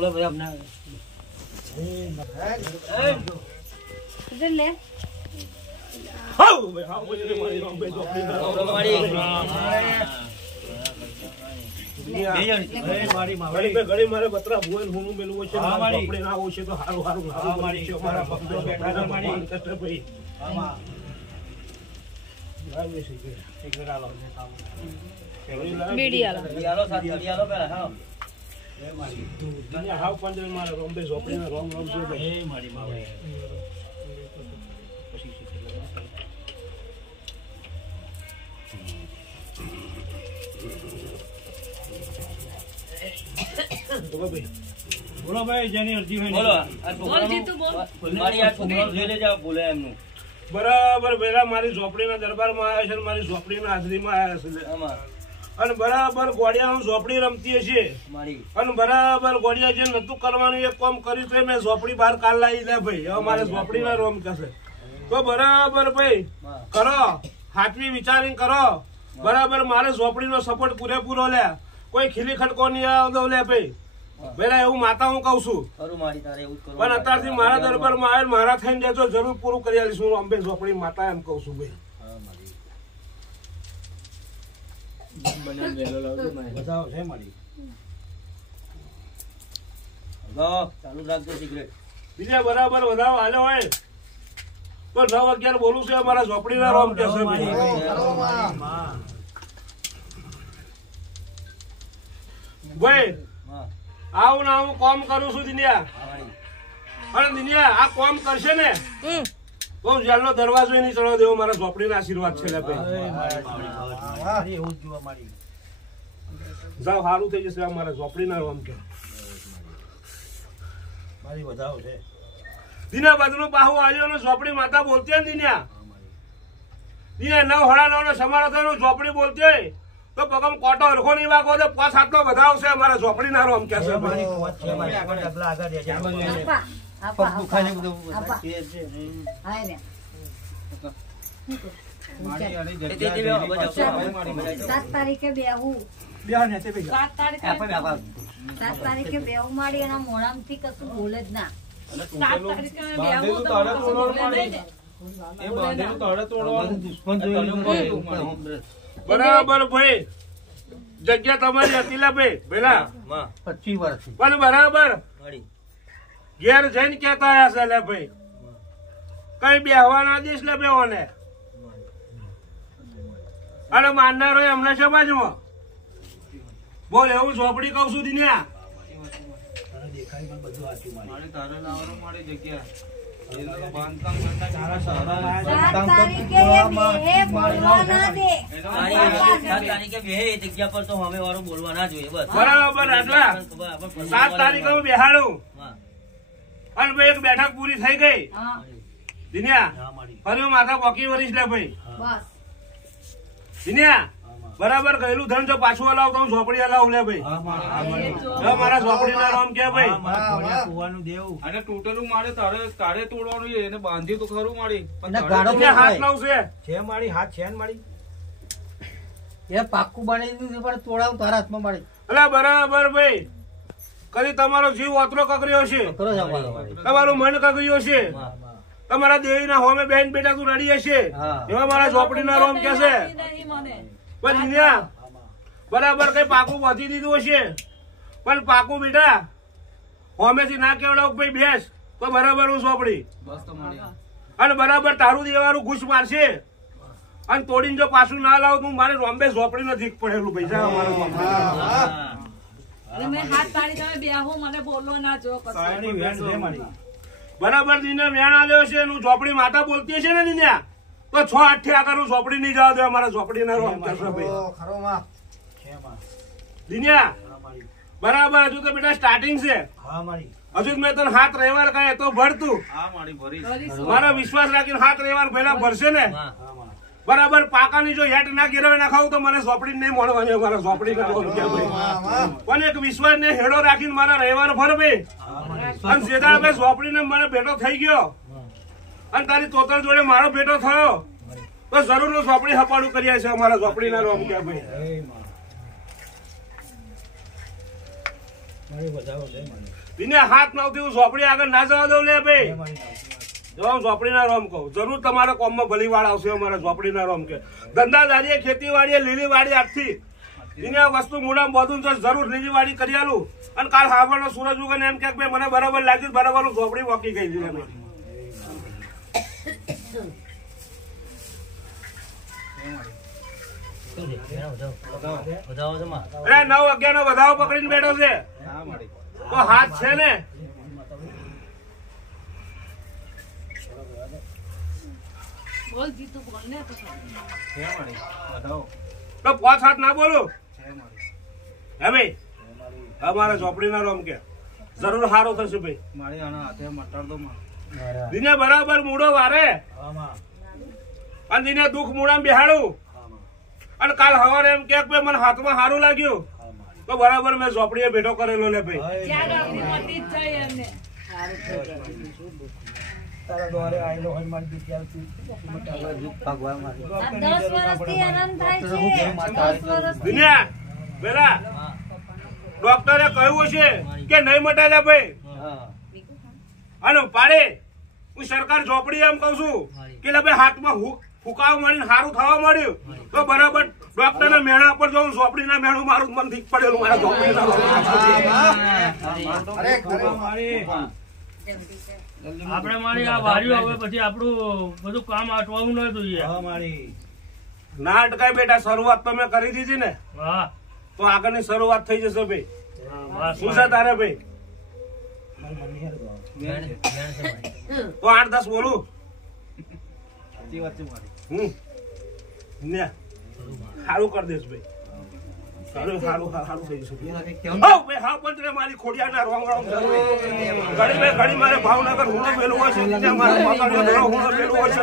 બોલો ભાઈ આપના લે હાઉ ભાઈ હાઉ બોલે મારી રોમ બે ચોપડી ઘડી મારે બતરા ભુવન હું મેલું છે ચોપડી ના હોય છે તો હારું હારું મારી છે મારા પગ બેઠા મારી કષ્ટ ભાઈ આમાં લાવી છે એક રાલો મીડિયાલો સાથી મીડિયાલો પેલા હા એ મારી દુનિયા હાવ પાંજરે મારે રોમ બે ચોપડી ના રોમ રોમ છે ભાઈ એ મારી માવે બોલો ભાઈ જેની અરજી હોય બોલો મારી આ છોકરો લઈ લેજો બોલે એમનું બરાબર પેલા મારી ઝોપડીના દરબારમાં આવ્યા છે મારી ઝોપડીના હાજરીમાં આવ્યા છે અને બરાબર ગોડિયા ઝોપડી રમતી હશે અને બરાબર ગોડિયા જે નતું કરવાનું એક કામ કર્યું છે મેં ઝોપડી બહાર કાલ લાવી લે ભાઈ હવે મારે ઝોપડીના રોમ કહેશે તો બરાબર ભાઈ કરો હાથવી વિચારીને કરો બરાબર મારે ઝોપડીનો સપોર્ટ પૂરેપૂરો લે કોઈ ખીલી ખટકો નહીં આવતો લે ભાઈ પેલા એવું માતા હું કઉ છું પણ અત્યારથી મારા દરબારમાં આવે મારા થઈને દેજો જરૂર પૂરું કરી આવીશ હું અંબે ઝોપડી માતા એમ કઉ છું ભાઈ ચાલુ રાખજો સિગરેટ બીજા બરાબર વધારો હાલ્યો હોય તો 9-11 બોલું છે અમારા ઝોપડીના રોમ કે છે ભાઈ આવું ને આવું કામ કરું છું દિનિયા અને દિનિયા આ કામ કરશે ને તો જેલનો દરવાજો નહીં ચડવા દેવો મારા ઝોપડીના આશીર્વાદ છે લે ભાઈ જાવ સારું થઈ જશે અમારા ઝોપડીના રોમ કે મારી વધાવો છે દિના બાદનું પાહુ આવ્યો ને ઝોપડી માતા બોલતી ને દિનિયા 9:30 નો સમારો થયો ઝોપડી બોલતી હોય તો પગમ કોટો હરખો નહીં વાગો તો 5-7 નો વધાવ છે અમારા ઝોપડીના રોમ કે છે સાત તારીખે બેહું માડી એના મોઢામાંથી કશું બોલે જ ના બરાબર ભાઈ જગ્યા તમારી હતી લે ભાઈ પેલા 25 વર્ષ પણ બરાબર ઘેર જઈને કેતા આયા છે લે ભાઈ કઈ બેહવા ના દઈશ લે બેહોને અને માનનારો એમને છે બાજુમાં બોલ એવું ઝોપડી કઉ છું દિનિયા જગ્યા પર તો અમે વાળું બોલવા ના જોઈએ બસ બરાબર આટલા 7 તારીખે હું બેહાડું અને ભાઈ એક બેઠક પૂરી થઈ ગઈ દિનિયા ફરી માથા પોકી વરીશ લે ભાઈ દિનિયા બરાબર ગયેલું ધન જો પાછું હલાવ તો હું ઝોપડી હલાવું લે ભાઈ મારા ઝોપડી ના રોમ કે ભાઈ અને તૂટેલું મારે તારે તોડવાનું એને બાંધ્યું તો ખરું મારી હાથ લાવશે છે મારી હાથ છે મારી એ પાક્કું બનાવી પણ તોડાવું તારા હાથમાં મારી અલા બરાબર ભાઈ કદી તમારો જીવ ઓતરો કકર્યો છે તમારું મન કકર્યો છે તમારા દેવી ના હોમે બેન બેટા તું રડી હશે એવા મારા ઝોપડી ના રોમ કે છે બરાબર કઈ પાકું વધી દીધું હશે પણ પાકું બેટા હોમેથી ના કેવડાવ ભાઈ બેસ તો બરાબર હું ઝોપડી અને બરાબર તારું દેવાનું ઘૂસ મારશે અને તોડીને જો પાછું ના લાવ તું મારે રોમ્બે ઝોપડી નથી પડેલું પૈસા બરાબર દિને વેણ આલ્યો છે ઝોપડી માતા બોલતી હશે ને દિન્યા તો 6-8 આગળ ઝોપડી નહીં જવા દે અમારા ઝોપડી ના રોમ દિન્યા બરાબર હજુ તો બેટા સ્ટાર્ટિંગ છે હજુ મેં તને 7 રવિવાર કહે તો ભરતું મારો વિશ્વાસ રાખીને 7 રવિવાર પહેલા ભરશે ને બરાબર પાકાની જો હેટ ના ગીરવે ના ખાવું તો મને ઝોપડી નહીં મળવાની મારા ઝોપડી પણ એક વિશ્વાસ ને હેડો રાખીને મારા રવિવાર ભર ભાઈ અને સીધા ભાઈ ઝોપડી ને મને બેટો થઈ ગયો અને તારી તોતર જોડે મારો બેટો થયો તો જરૂર ઝોપડી હપાડું કરીએ છે અમારા ઝોપડી ના રોમ કે ભાઈ એને હાથ નવથી હું ઝોપડી આગળ ના જવા દઉં લે ભાઈ. જો હું ઝોપડીના રોમ કહું, જરૂર તમારા કોમમાં ભલી વાળ આવશે અમારા ઝોપડીના રોમ કે ધંધાદારીએ ખેતીવાડીએ લીલી વાડી આજથી એને આ વસ્તુ મૂળામાં બધું છે, જરૂર લીલી વાડી કરી આલું. અને કાલ હાવરનો સૂરજ ઉગે એમ કે ભાઈ મને બરાબર લાગ્યું, બરાબર ઝોપડી વોકી ગઈ છે. અરે 9-11 નો વધાવો પકડીને બેઠો છે તો હાથ છે ને? તો 5 હાથ ના બોલું હે ભાઈ. અમારા ઝોપડીના રોમ કે જરૂર સારો થશે ભાઈ. દિને બરાબર મૂડો વારે અને દિને દુઃખ મૂળામાં બેહાડું અને કાલ સવારે એમ કે મને હાથમાં સારું લાગ્યું તો બરાબર મેં ઝોપડીએ ભેટો કરેલો લે ભાઈ. ડોક્ટરે કહ્યું છે કે નહીં મટાડ્યા ભાઈ અને પાડે હું સરકાર ઝોપડી એમ કઉ છું કે ભાઈ હાથમાં ફૂકાવ મળીને સારું થવા મળ્યું તો બરાબર ડોક્ટર ના મેળા પર જવું ઝોપડી ના મેળું મારું મન થી પડેલું મારા ઝોપડી. આપણે મારી આ વાર્યું હવે પછી આપણું બધું કામ અટવાવું ન જોઈએ. ના અટકાય બેટા, શરૂઆત તો મેં કરી દીધી ને હા તો આગળની શરૂઆત થઈ જશે ભાઈ. શું છે તારે ભાઈ? તો 8-10 બોલું સારું કરી દઈશ ભાઈ. સારું થઈ જશે. મારી ખોડિયાના રોંગ ઘડી મારે ભાવનગર હુંડો પેલું હોય છે,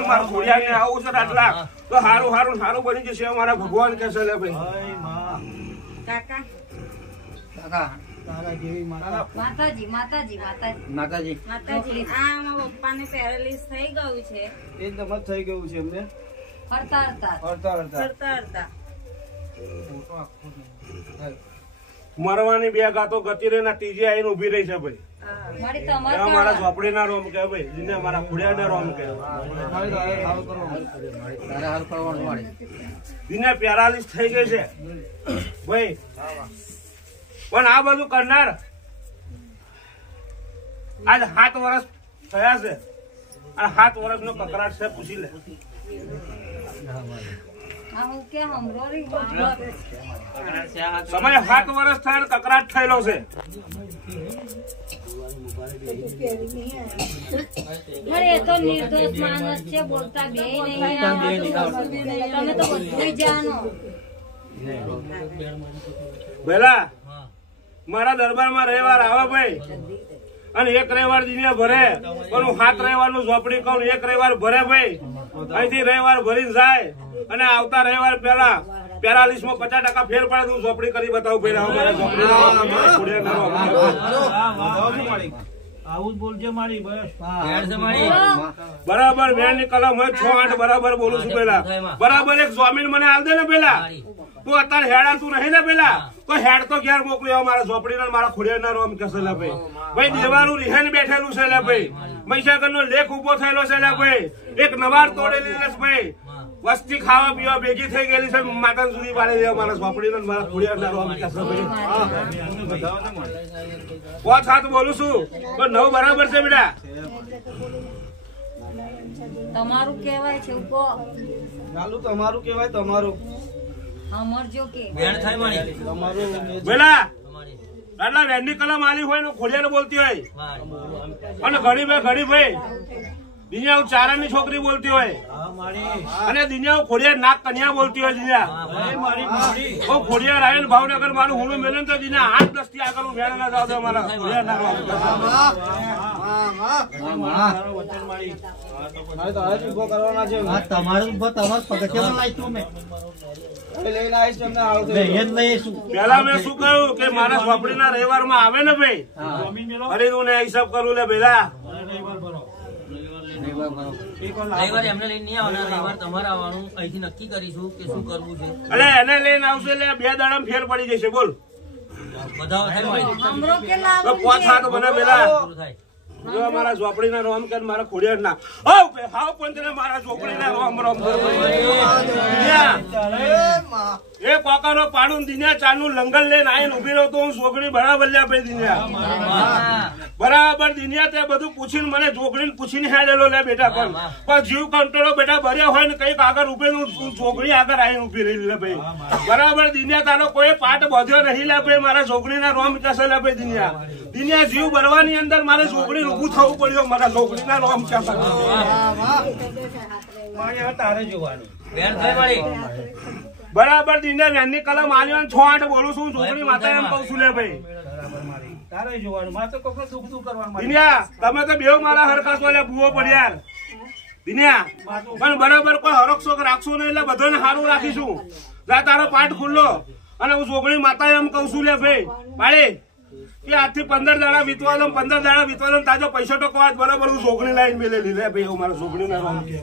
મારા ખોડિયાને આવું છે આટલા તો સારું બની જશે. અમારા ભગવાન કે છે લે ભાઈ. માતાજી પપ્પાને પેરાલિસ થઈ ગયું છે. એકદમ જ થઈ ગયું છે એમને હરતા મરવાની બે ગાતો ગતિ રહી ત્રીજી આઈને ઉભી રહી છે ભાઈ. મારા ઝોપડીના રોમ કે ભાઈ, જેને મારા ખોડિયાના રોમ કે જેને પેરાલિસ થઈ ગઈ છે ભાઈ. પણ આ બધું કરનાર આજ 7 વર્ષ થયા છે અને 7 વર્ષનો કકરાટ છે, પૂછી લે. સમય 7 વર્ષ થયા કકરાટ થયેલો છે. એ તો નિર્દોષ માણસ છે, બોલતા બે નહીં. તમે તો બધું જાણો. પેલા મારા દરબારમાં રવિવાર આવે ભાઈ અને એક રવિવાર દિને ભરે, પણ હું 7 રવિવારનું ઝોપડી કહું, એક રવિવાર ભરે ભાઈ. અહીંથી રવિવાર ભરીને જાય અને આવતા રવિવાર પેલા પેરાલિસમાં 50% ફેર પડે હું ઝોપડી કરી બતાવું પેલા. આવું જ બોલજે મારી બસ. બરાબર વેણ ની કલમ હોય 6-8 બરાબર બોલું છું પેલા. બરાબર એક જમીન મને આલ દે ને પેલા. તું અત્યારે હેડા તું નહીં ને પેલા તો હેડ તો ઘેર મોકલ્યો મારા ઝોપડી ના મારા ખોડિયાના રોમ કસે લે ભાઈ. ભાઈ દેવાનું રિહાન બેઠેલું છે લે ભાઈ. મહીસાગર નો લેખ ઉભો થયેલો છે લે ભાઈ. એક નવાર તોડેલી છે ભાઈ. વસ્તી ખાવા પીવા ભેગી થઈ ગયેલી છે, માતા સુધી પાડી દે મારા ઝોપડી ના મારા ખોડિયાના રોમ કસે ભાઈ. 5 હાથ બોલું છું તો 9 બરાબર છે બેટા. તમારું કેવાય છે તમારું કેવાય તમારું સમરજો કે પેલા આટલા વેણની કલમ આલી હોય ને ખોડિયાને બોલતી હોય અને ઘડી ભાઈ દિનિયા ચારાની છોકરી બોલતી હોય અને દિનિયા ખોડિયાર નાક કન્યા બોલતી હોય. દિનિયા ખોડિયાર આવે ને ભાવનગર મારું હુણું મેલે તો દિનિયા 8-10 થી આગળ મેળ ના જાવ મારા ખોડિયાર ના પેલા મેં શું કહ્યું કે મારા ઝોપડીના રવિવારમાં આવે ને ભાઈ ફરી ને હિસાબ કરું લે પેલા. રવિવાર એમને લઈને નહીં આવવાના, રવિવાર તમારે આવવાનું. અહીંથી નક્કી કરીશું કે શું કરવું છે. અરે એને લઈને આવશે એટલે 2 દાડા ફેર પડી જશે. બોલ હમરો કે લાવો તો પોચ હાથ મને પેલા જો મારા ઝોપડીના રોમ કે મારા ખોડિયાર ના હાવ પંચને મારા ઝોપડીના રોમ એ કોકાનો પાડું દિન્યા ચાનું લંગર લઈને આવીને ઉભી રહ્યો તો હું છોકરી બરાબર લ્યા ભાઈ દિન્યા બરાબર દિન્યા તે બધું પૂછીને મને છોકરીને પૂછીને હેડેલો લે બેટા પણ જીવ કંટ્રોલો બેટા ભર્યા હોય ને કઈક આગળ ઉભી છોકરી આગળ આવીને ઉભી રહી લે ભાઈ બરાબર દિન્યા તારો કોઈ પાટ બધ્યો નહીં લે ભાઈ મારા છોકરીના રોમ કસે લે ભાઈ દિન્યા જીવ ભરવાની અંદર મારે છોકરી ઉભું થવું પડ્યું મારા છોકરીના રોમ કસે તારે જોવાનું બરાબર દિન્યા વેનની કલમ આલ્યો 6-8 બોલું છું છોકરી માતા એમ કઉ છું લે ભાઈ તારે જોવાનું મારે તો કોઈ દુઃખ કરવાનું દિન્યા તમે તો બેવ મારા હરખા છો લે ભૂવો પડ્યા દિન્યા પણ બરાબર કોઈ હરખશો રાખશો નહીં એટલે બધાને સારું રાખીશું જા તારો પાઠ ખુલ્લો અને હું છોકરી માતા એમ કઉ છું લે ભાઈ પાડે કે આજથી 15 દાડા વીતવા દો 15 દાડા વીતવા દો તાજો પૈસા ટકવા બરાબર હું છોકરી લાઈન મેલેલી લે ભાઈ હું મારા છોકરીના રોમ કે